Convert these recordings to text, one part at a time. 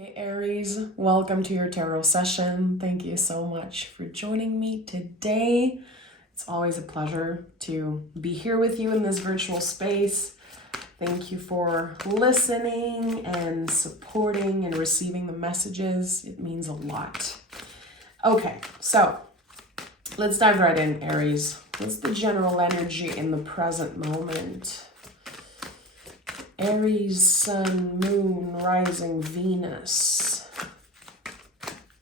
Hey Aries, welcome to your tarot session. Thank you so much for joining me today. It's always a pleasure to be here with you in this virtual space. Thank you for listening and supporting and receiving the messages. It means a lot. Okay, so let's dive right in, Aries. What's the general energy in the present moment? Aries, Sun, Moon, Rising, Venus.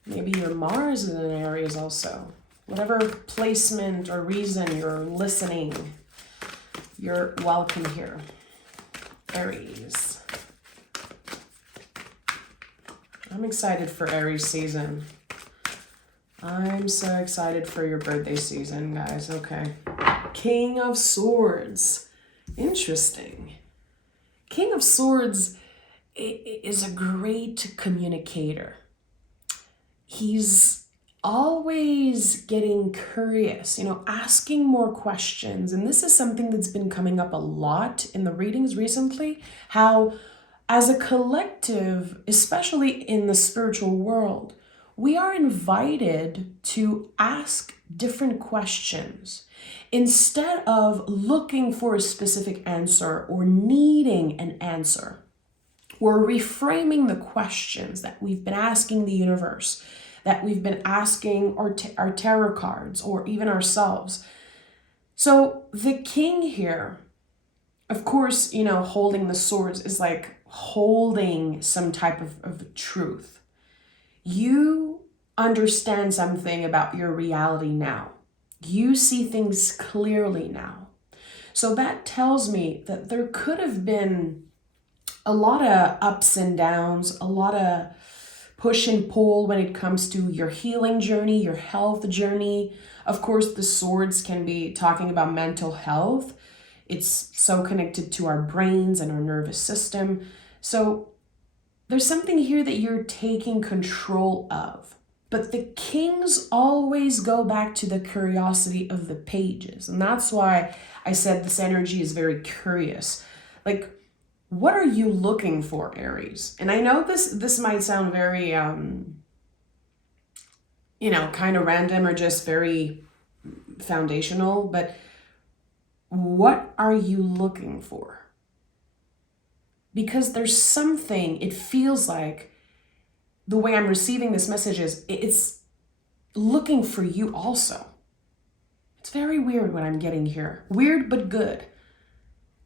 Maybe your Mars is in Aries also. Whatever placement or reason you're listening, you're welcome here. Aries. I'm excited for Aries season. I'm so excited for your birthday season, guys. Okay. King of Swords. Interesting. King of Swords is a great communicator. He's always getting curious, asking more questions. And this is something that's been coming up a lot in the readings recently, how as a collective, especially in the spiritual world, we are invited to ask different questions. Instead of looking for a specific answer or needing an answer, we're reframing the questions that we've been asking the universe, that we've been asking our tarot cards, or even ourselves. So the king here, of course, holding the swords is like holding some type of truth. You understand something about your reality now. You see things clearly now. So that tells me that there could have been a lot of ups and downs, a lot of push and pull when it comes to your healing journey, your health journey. Of course, the swords can be talking about mental health. It's so connected to our brains and our nervous system. So there's something here that you're taking control of. But the kings always go back to the curiosity of the pages. And that's why I said this energy is very curious. Like, what are you looking for, Aries? And I know this might sound very, kind of random or just very foundational, but what are you looking for? Because there's something, it feels like, the way I'm receiving this message is it's looking for you also. It's very weird what I'm getting here. Weird, but good.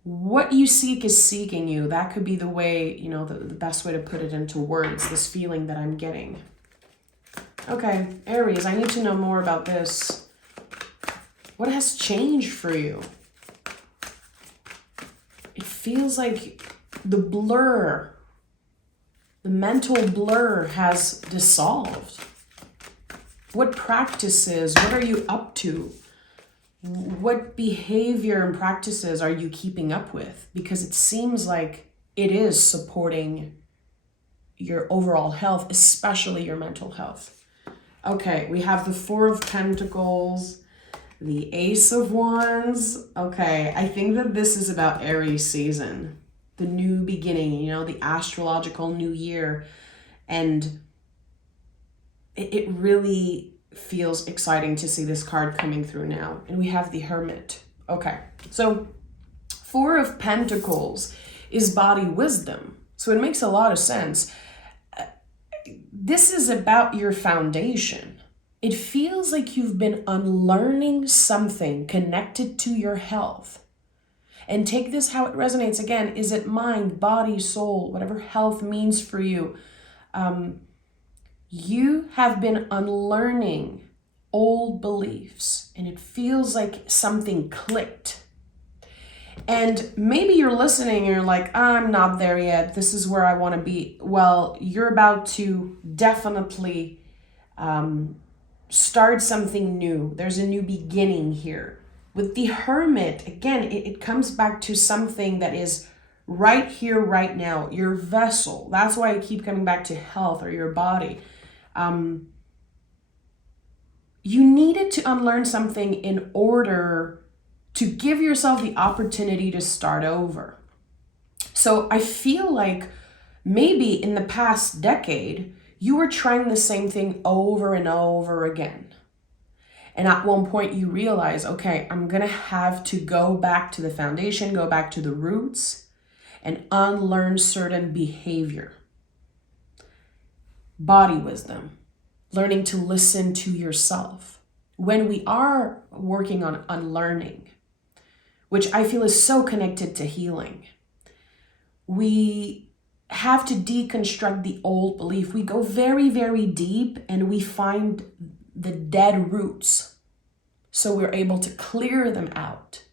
What you seek is seeking you. That could be the way, the best way to put it into words, this feeling that I'm getting. Okay, Aries, I need to know more about this. What has changed for you? It feels like the blur, the mental blur has dissolved. What practices, what are you up to? What behavior and practices are you keeping up with? Because it seems like it is supporting your overall health, especially your mental health. Okay, we have the Four of Pentacles, the Ace of Wands. Okay, I think that this is about Aries season, the new beginning, the astrological new year. And it really feels exciting to see this card coming through now. And we have the Hermit. Okay, so Four of Pentacles is body wisdom. So it makes a lot of sense. This is about your foundation. It feels like you've been unlearning something connected to your health. And take this how it resonates again. Is it mind, body, soul, whatever health means for you? You have been unlearning old beliefs, and it feels like something clicked. And maybe you're listening and you're like, I'm not there yet. This is where I want to be. Well, you're about to definitely start something new. There's a new beginning here. With the Hermit, again, it comes back to something that is right here, right now, your vessel. That's why I keep coming back to health or your body. You needed to unlearn something in order to give yourself the opportunity to start over. So I feel like Maybe in the past decade, you were trying the same thing over and over again. And at one point you realize, okay, I'm going to have to go back to the foundation, go back to the roots, and unlearn certain behavior. Body wisdom, learning to listen to yourself. When we are working on unlearning, which I feel is so connected to healing, we have to deconstruct the old belief. We go very, very deep and we find the dead roots. So we're able to clear them out.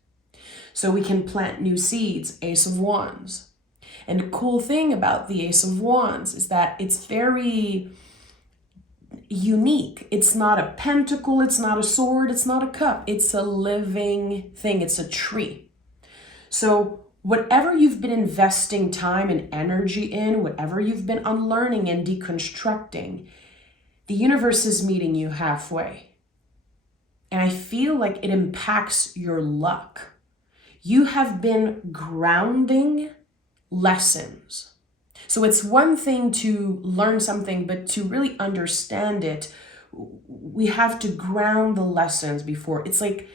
So we can plant new seeds, Ace of Wands. And the cool thing about the Ace of Wands is that it's very unique. It's not a pentacle, it's not a sword, it's not a cup. It's a living thing, it's a tree. So whatever you've been investing time and energy in, whatever you've been unlearning and deconstructing, the universe is meeting you halfway. And I feel like it impacts your luck. You have been grounding lessons. So it's one thing to learn something, but to really understand it, we have to ground the lessons before. It's like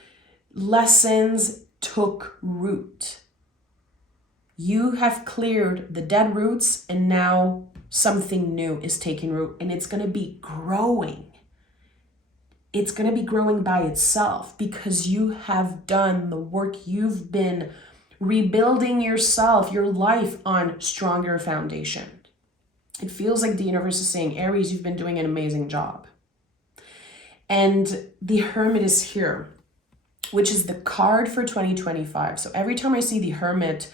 lessons took root. You have cleared the dead roots and now something new is taking root and it's going to be growing. It's going to be growing by itself because you have done the work. You've been rebuilding yourself, your life on stronger foundation. It feels like the universe is saying, Aries, you've been doing an amazing job. And the Hermit is here, which is the card for 2025. So every time I see the Hermit,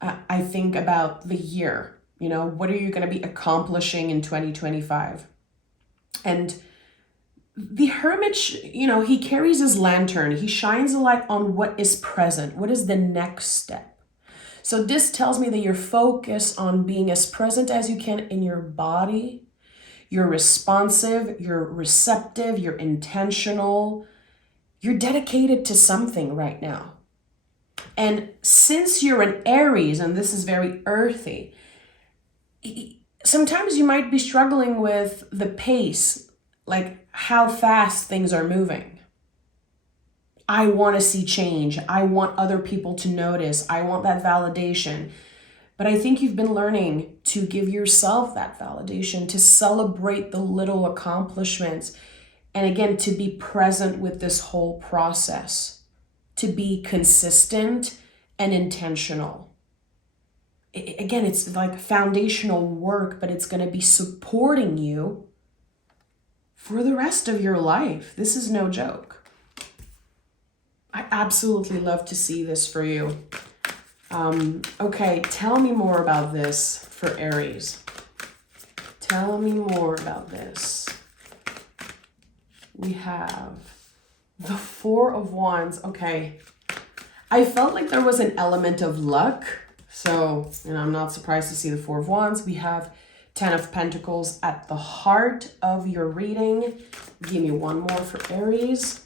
I think about the year. You know, what are you going to be accomplishing in 2025? And the Hermit, he carries his lantern. He shines a light on what is present. What is the next step? So this tells me that you're focused on being as present as you can in your body. You're responsive, you're receptive, you're intentional. You're dedicated to something right now. And since you're an Aries, and this is very earthy, sometimes you might be struggling with the pace, like how fast things are moving. I want to see change. I want other people to notice. I want that validation. But I think you've been learning to give yourself that validation, to celebrate the little accomplishments, and again, to be present with this whole process, to be consistent and intentional. Again, it's like foundational work, but it's going to be supporting you for the rest of your life. This is no joke. I absolutely love to see this for you. Okay, tell me more about this for Aries. Tell me more about this. We have the Four of Wands. Okay, I felt like there was an element of luck. So, I'm not surprised to see the Four of Wands. We have Ten of Pentacles at the heart of your reading. Give me one more for Aries.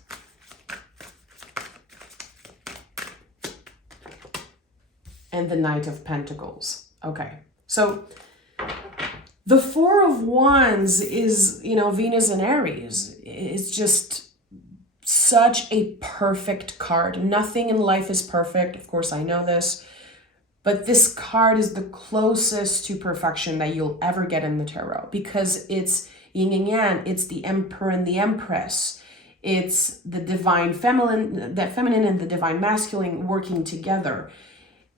And the Knight of Pentacles. Okay, so the Four of Wands is, Venus and Aries. It's just such a perfect card. Nothing in life is perfect. Of course, I know this. But this card is the closest to perfection that you'll ever get in the tarot because it's yin and yang, it's the Emperor and the Empress. It's the divine feminine and the divine masculine working together.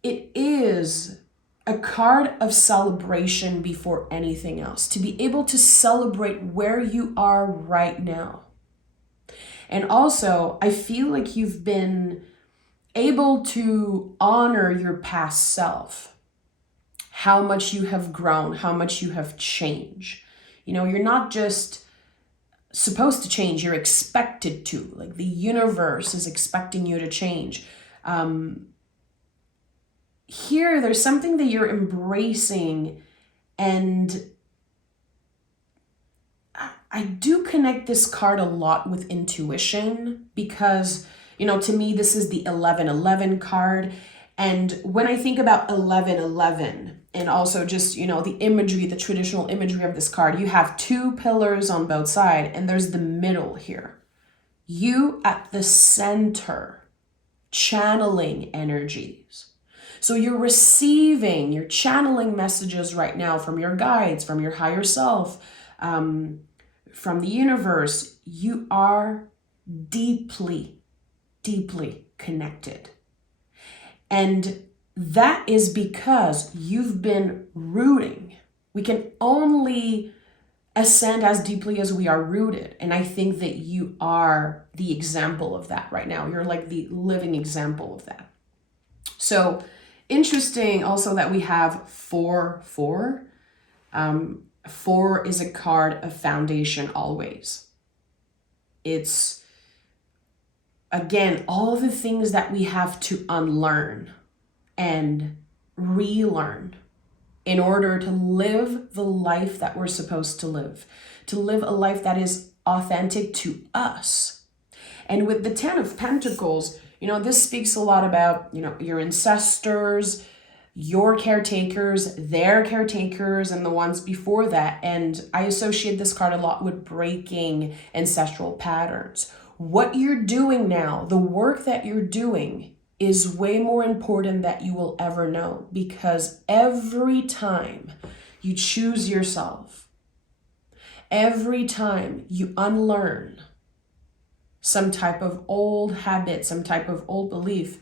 It is a card of celebration before anything else, to be able to celebrate where you are right now. And also, I feel like you've been able to honor your past self, how much you have grown, how much you have changed. You're not just supposed to change, you're expected to. Like the universe is expecting you to change. Here, there's something that you're embracing, and I do connect this card a lot with intuition because, to me, this is the 1111 card. And when I think about 1111, and also just, the imagery, the traditional imagery of this card, you have two pillars on both sides, and there's the middle here. You at the center, channeling energies. So you're channeling messages right now from your guides, from your higher self, from the universe. You are deeply, deeply connected. And that is because you've been rooting. We can only ascend as deeply as we are rooted. And I think that you are the example of that right now. You're like the living example of that. So interesting also that we have 4-4. 4 is a card of foundation always. It's, again, all the things that we have to unlearn and relearn in order to live the life that we're supposed to live a life that is authentic to us. And with the 10 of Pentacles, this speaks a lot about, your ancestors, your caretakers, their caretakers, and the ones before that. And I associate this card a lot with breaking ancestral patterns. What you're doing now, the work that you're doing, is way more important than you will ever know, because every time you choose yourself, every time you unlearn some type of old habit, some type of old belief,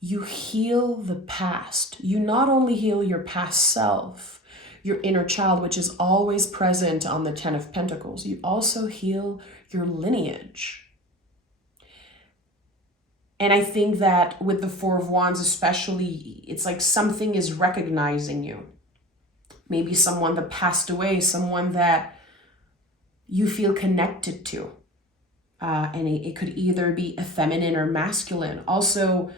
you heal the past. You not only heal your past self, your inner child, which is always present on the 10 of Pentacles, you also heal your lineage. And I think that with the 4 of Wands especially, it's like something is recognizing you. Maybe someone that passed away, someone that you feel connected to. And it could either be a feminine or masculine. Also,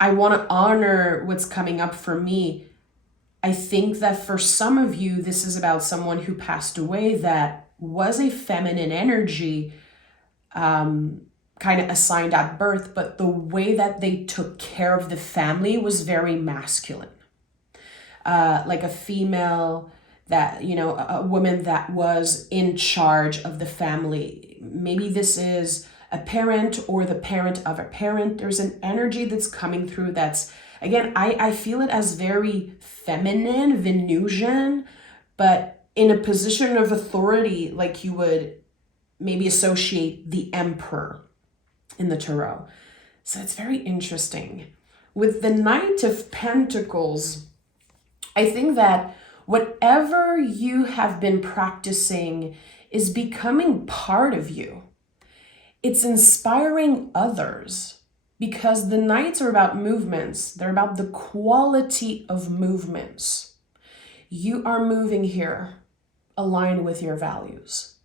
I want to honor what's coming up for me. I think that for some of you, this is about someone who passed away that was a feminine energy, kind of assigned at birth, but the way that they took care of the family was very masculine. Like a female that, a woman that was in charge of the family. Maybe this is a parent or the parent of a parent. There's an energy that's coming through that's, again, I feel it as very feminine, Venusian, but in a position of authority, like you would maybe associate the emperor in the tarot. So it's very interesting. With the Knight of Pentacles, I think that whatever you have been practicing is becoming part of you. It's inspiring others, because the Knights are about movements. They're about the quality of movements. You are moving here aligned with your values.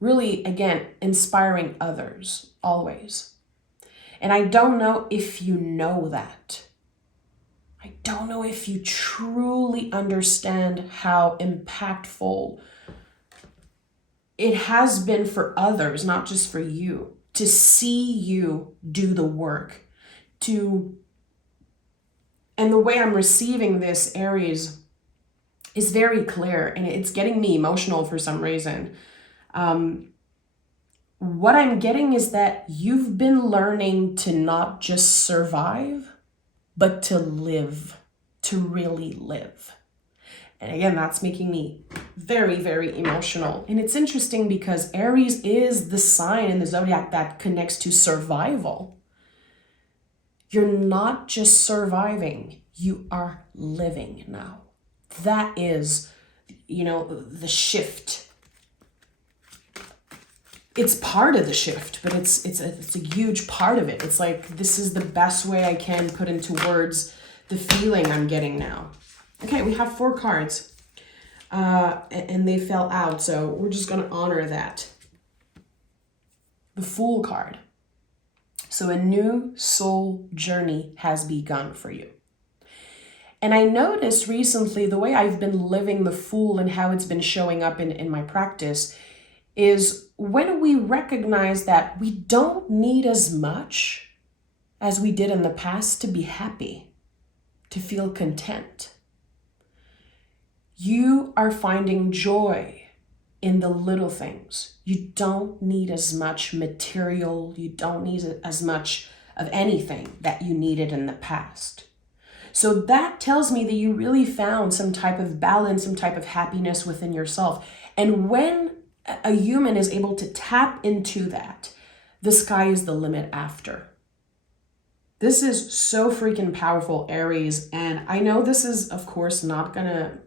Really, again, inspiring others, always. And I don't know if you know that. I don't know if you truly understand how impactful it has been for others, not just for you, to see you do the work. And the way I'm receiving this, Aries, is very clear, and it's getting me emotional for some reason. What I'm getting is that you've been learning to not just survive, but to live, to really live. And again, that's making me very, very emotional. And it's interesting because Aries is the sign in the zodiac that connects to survival. You're not just surviving, you are living now. That is, the shift. It's part of the shift, but it's a huge part of it. It's like, this is the best way I can put into words the feeling I'm getting now. Okay, we have 4 cards, and they fell out, so we're just going to honor that. The Fool card. So a new soul journey has begun for you. And I noticed recently the way I've been living the Fool and how it's been showing up in my practice is when we recognize that we don't need as much as we did in the past to be happy, to feel content. You are finding joy in the little things. You don't need as much material. You don't need as much of anything that you needed in the past. So that tells me that you really found some type of balance, some type of happiness within yourself. And when a human is able to tap into that, the sky is the limit after. This is so freaking powerful, Aries. And I know this is, of course, not gonna,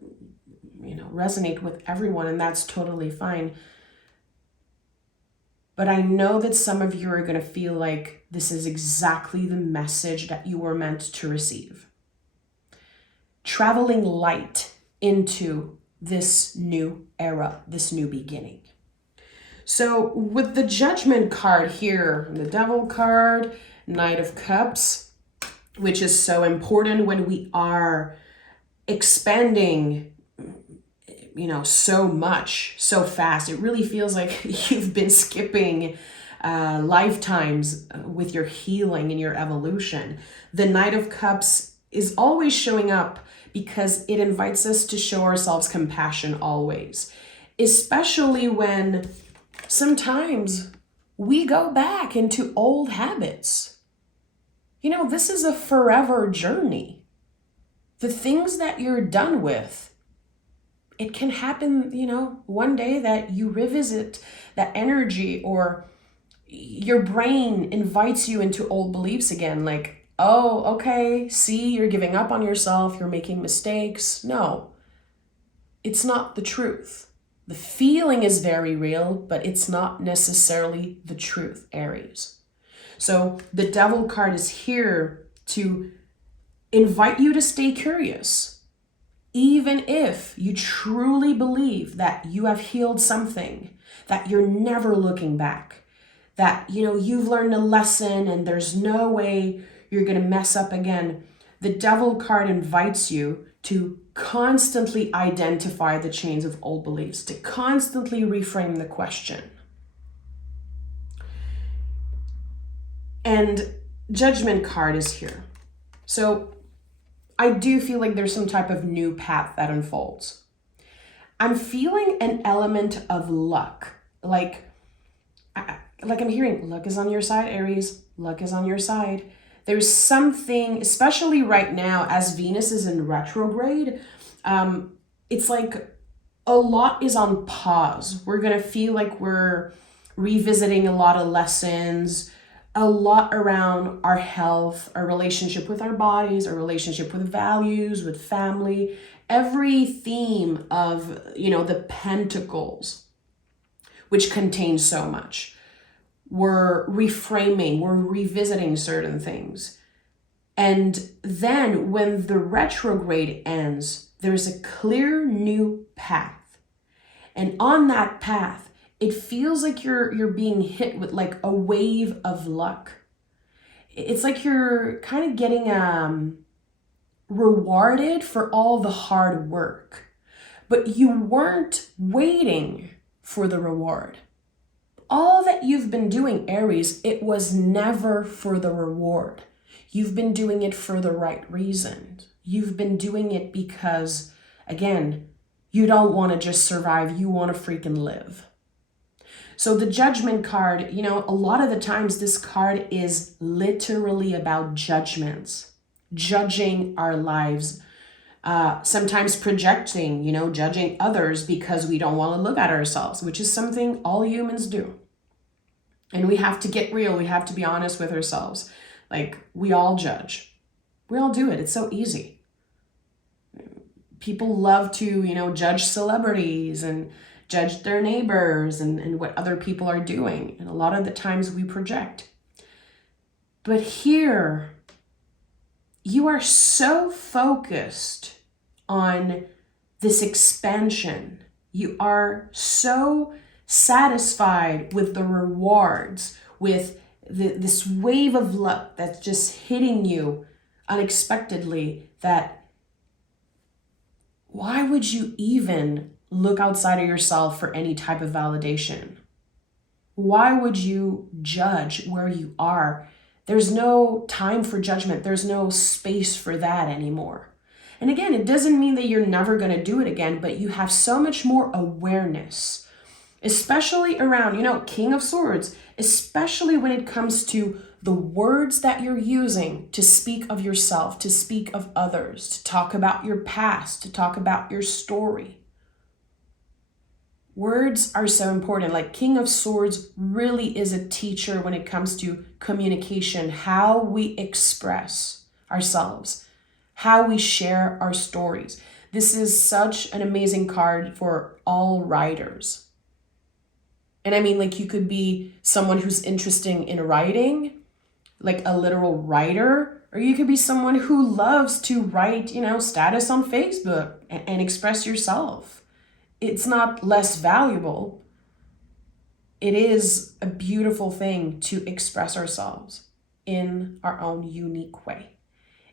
resonate with everyone, and that's totally fine. But I know that some of you are gonna feel like this is exactly the message that you were meant to receive. Traveling light into this new era, this new beginning. So with the Judgment card here, the Devil card, Knight of Cups, which is so important when we are expanding, so much, so fast. It really feels like you've been skipping lifetimes with your healing and your evolution. The Knight of Cups is always showing up because it invites us to show ourselves compassion always, especially when sometimes we go back into old habits. This is a forever journey. The things that you're done with, it can happen, one day that you revisit that energy, or your brain invites you into old beliefs again, like, oh, okay, see, you're giving up on yourself, you're making mistakes. No, it's not the truth. The feeling is very real, but it's not necessarily the truth, Aries. So the Devil card is here to invite you to stay curious. Even if you truly believe that you have healed something, that you're never looking back, that, you've learned a lesson and there's no way you're going to mess up again, the Devil card invites you to constantly identify the chains of old beliefs, to constantly reframe the question. And Judgment card is here. So I do feel like there's some type of new path that unfolds. I'm feeling an element of luck. Like I'm hearing luck is on your side, Aries. Luck is on your side. There's something, especially right now as Venus is in retrograde, it's like a lot is on pause. We're going to feel like we're revisiting a lot of lessons, a lot around our health, our relationship with our bodies, our relationship with values, with family, every theme of, the Pentacles, which contains so much. We're reframing, we're revisiting certain things. And then when the retrograde ends, there's a clear new path. And on that path, it feels like you're being hit with like a wave of luck. It's like you're kind of getting rewarded for all the hard work, but you weren't waiting for the reward. All that you've been doing, Aries, it was never for the reward. You've been doing it for the right reason. You've been doing it because, again, you don't want to just survive, you want to freaking live. So the Judgment card, a lot of the times this card is literally about judgments, judging our lives, sometimes projecting, judging others because we don't want to look at ourselves, which is something all humans do. And we have to get real. We have to be honest with ourselves. Like, we all judge. We all do it. It's so easy. People love to, judge celebrities and judge their neighbors and what other people are doing. And a lot of the times we project. But here, you are so focused on this expansion. You are so satisfied with the rewards, with this wave of luck that's just hitting you unexpectedly, that why would you even look outside of yourself for any type of validation? Why would you judge where you are? There's no time for judgment. There's no space for that anymore. And again, it doesn't mean that you're never going to do it again, but you have so much more awareness, especially around, King of Swords, especially when it comes to the words that you're using to speak of yourself, to speak of others, to talk about your past, to talk about your story. Words are so important. Like King of Swords really is a teacher when it comes to communication, how we express ourselves, how we share our stories. This is such an amazing card for all writers. And I mean, like, you could be someone who's interested in writing, like a literal writer, or you could be someone who loves to write, status on Facebook and express yourself. It's not less valuable. It is a beautiful thing to express ourselves in our own unique way.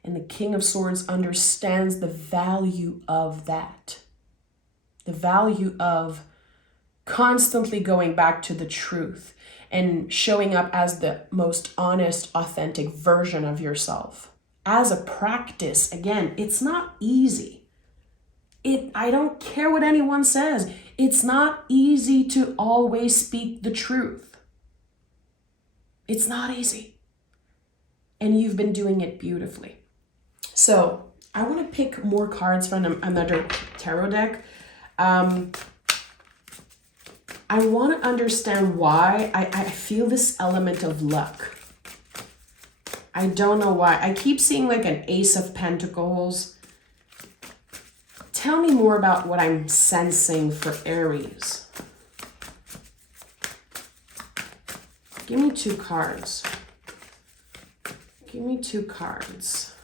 And the King of Swords understands the value of that. The value of constantly going back to the truth and showing up as the most honest, authentic version of yourself. As a practice, again, it's not easy. I don't care what anyone says. It's not easy to always speak the truth. It's not easy. And you've been doing it beautifully. So I want to pick more cards from another tarot deck. I want to understand why I feel this element of luck. I don't know why. I keep seeing like an Ace of Pentacles. Tell me more about what I'm sensing for Aries. Give me 2 cards. Give me 2 cards.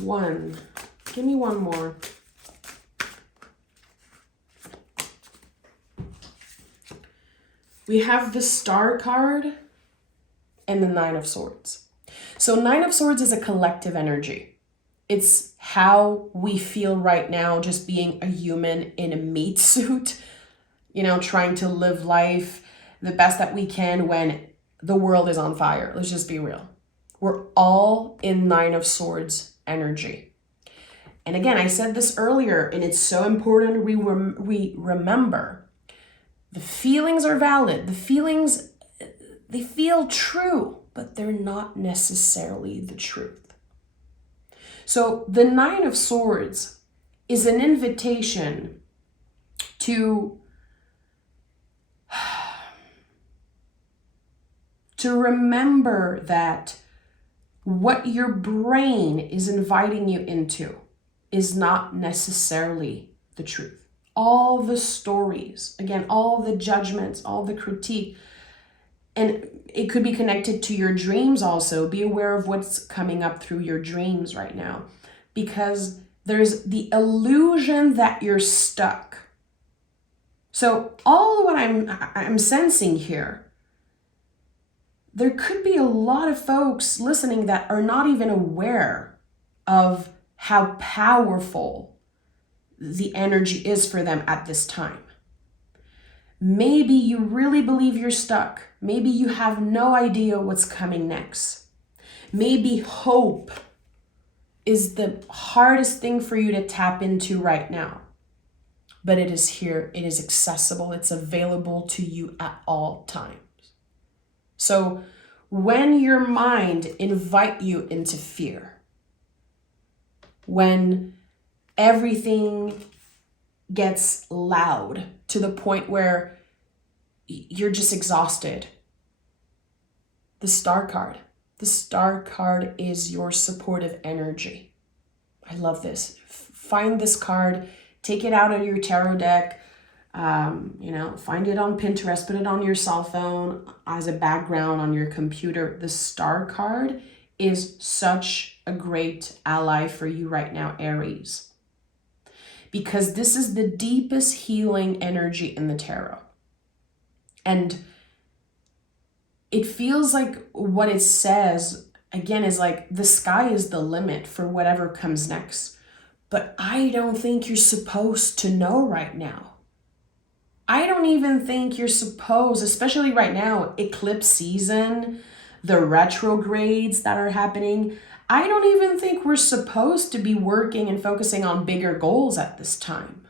1. Give me 1 more. We have the Star card and the 9 of Swords. So 9 of Swords is a collective energy. It's how we feel right now, just being a human in a meat suit, trying to live life the best that we can when the world is on fire. Let's just be real. We're all in 9 of Swords energy. And again, I said this earlier, and it's so important we remember. The feelings are valid. The feelings, they feel true, but they're not necessarily the truth. So the 9 of Swords is an invitation to remember that what your brain is inviting you into is not necessarily the truth. All the stories, again, all the judgments, all the critique, and it could be connected to your dreams also. Be aware of what's coming up through your dreams right now, because there's the illusion that you're stuck. So all what I'm sensing here, there could be a lot of folks listening that are not even aware of how powerful the energy is for them at this time. Maybe you really believe you're stuck. Maybe you have no idea what's coming next. Maybe hope is the hardest thing for you to tap into right now. But it is here, it is accessible, it's available to you at all times. So when your mind invite you into fear, when everything gets loud to the point where you're just exhausted, the Star card is your supportive energy. I love this. Find this card, take it out of your tarot deck, find it on Pinterest, put it on your cell phone as a background on your computer. The Star card is such a great ally for you right now, Aries, because this is the deepest healing energy in the tarot. And it feels like what it says, again, is like the sky is the limit for whatever comes next. But I don't think you're supposed to know right now. I don't even think you're supposed, especially right now, eclipse season, the retrogrades that are happening. I don't even think we're supposed to be working and focusing on bigger goals at this time.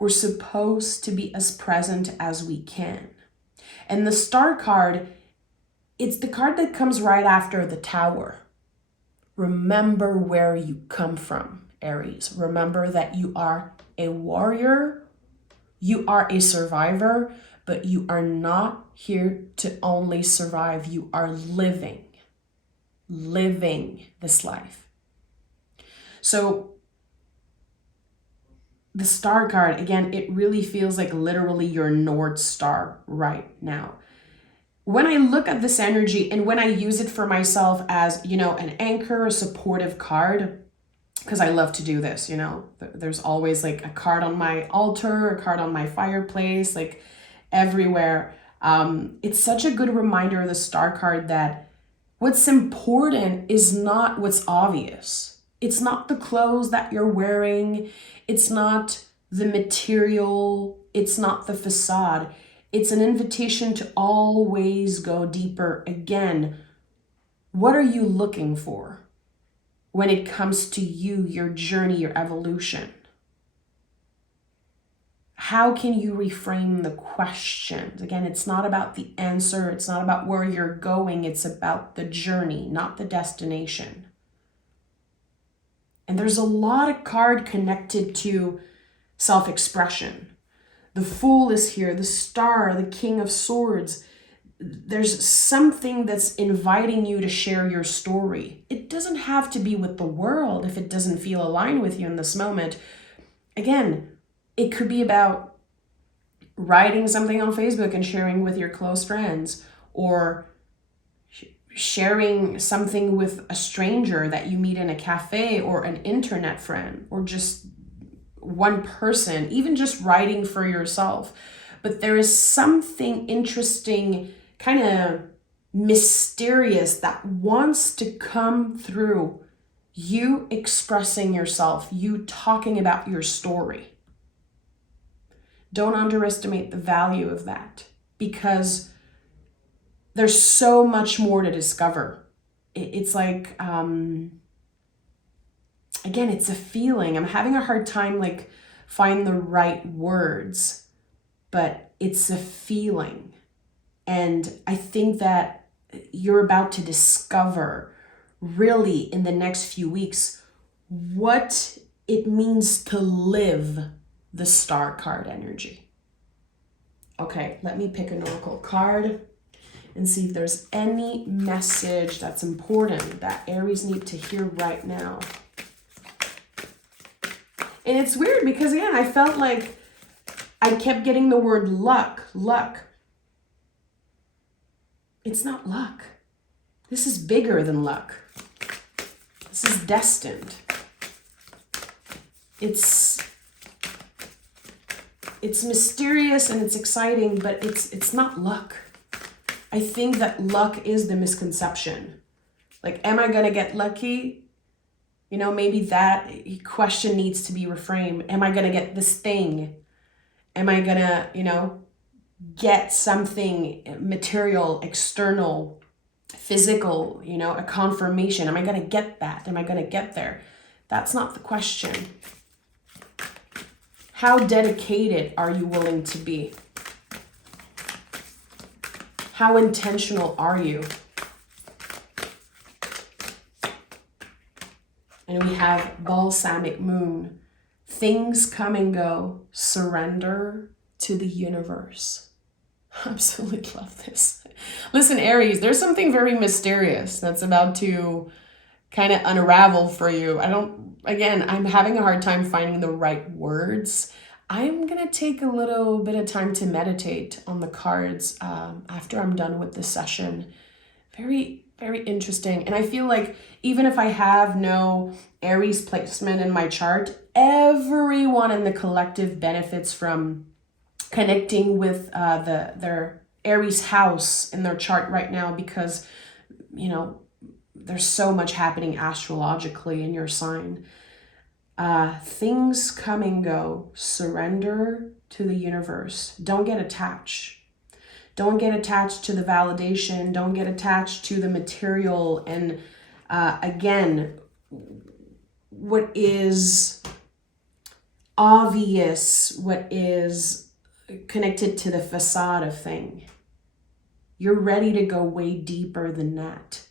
We're supposed to be as present as we can. And the Star card, it's the card that comes right after the Tower. Remember where you come from, Aries. Remember that you are a warrior, you are a survivor, but you are not here to only survive. You are living this life. So the Star card, again, it really feels like literally your North Star right now. When I look at this energy and when I use it for myself as, an anchor, a supportive card, because I love to do this, there's always like a card on my altar, a card on my fireplace, like everywhere. It's such a good reminder of the Star card that what's important is not what's obvious. It's not the clothes that you're wearing. It's not the material. It's not the facade. It's an invitation to always go deeper. Again, what are you looking for when it comes to you, your journey, your evolution? How can you reframe the questions? Again, it's not about the answer. It's not about where you're going. It's about the journey, not the destination. And there's a lot of card connected to self-expression. The Fool is here, the Star, the King of Swords. There's something that's inviting you to share your story. It doesn't have to be with the world if it doesn't feel aligned with you in this moment. Again, it could be about writing something on Facebook and sharing with your close friends, or sharing something with a stranger that you meet in a cafe, or an internet friend, or just one person, even just writing for yourself. But there is something interesting, kind of mysterious, that wants to come through you expressing yourself, you talking about your story. Don't underestimate the value of that, because there's so much more to discover. It's like, again, it's a feeling. I'm having a hard time find the right words, but it's a feeling. And I think that you're about to discover really in the next few weeks what it means to live the Star card energy. Okay, let me pick an oracle card and see if there's any message that's important that Aries need to hear right now. And it's weird because, again, I felt like I kept getting the word luck. It's not luck. This is bigger than luck. This is destined. It's mysterious and it's exciting, but it's not luck. I think that luck is the misconception. Am I gonna get lucky? Maybe that question needs to be reframed. Am I gonna get this thing? Am I gonna, get something material, external, physical, a confirmation? Am I gonna get that? Am I gonna get there? That's not the question. How dedicated are you willing to be? How intentional are you? And we have balsamic moon. Things come and go. Surrender to the universe. Absolutely love this. Listen, Aries, there's something very mysterious that's about to kind of unravel for you. I'm having a hard time finding the right words. I'm going to take a little bit of time to meditate on the cards after I'm done with this session. Very, very interesting. And I feel like even if I have no Aries placement in my chart, everyone in the collective benefits from connecting with their Aries house in their chart right now, because, there's so much happening astrologically in your sign. Things come and go. Surrender to the universe. Don't get attached. Don't get attached to the validation. Don't get attached to the material. And Again, what is obvious, what is connected to the facade of thing. You're ready to go way deeper than that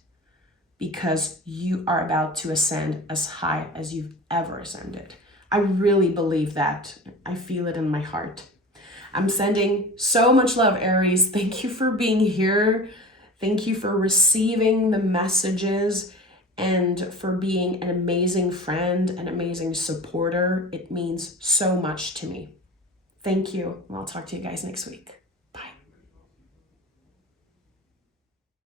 because you are about to ascend as high as you've ever ascended. I really believe that. I feel it in my heart. I'm sending so much love, Aries. Thank you for being here. Thank you for receiving the messages and for being an amazing friend, an amazing supporter. It means so much to me. Thank you. And I'll talk to you guys next week.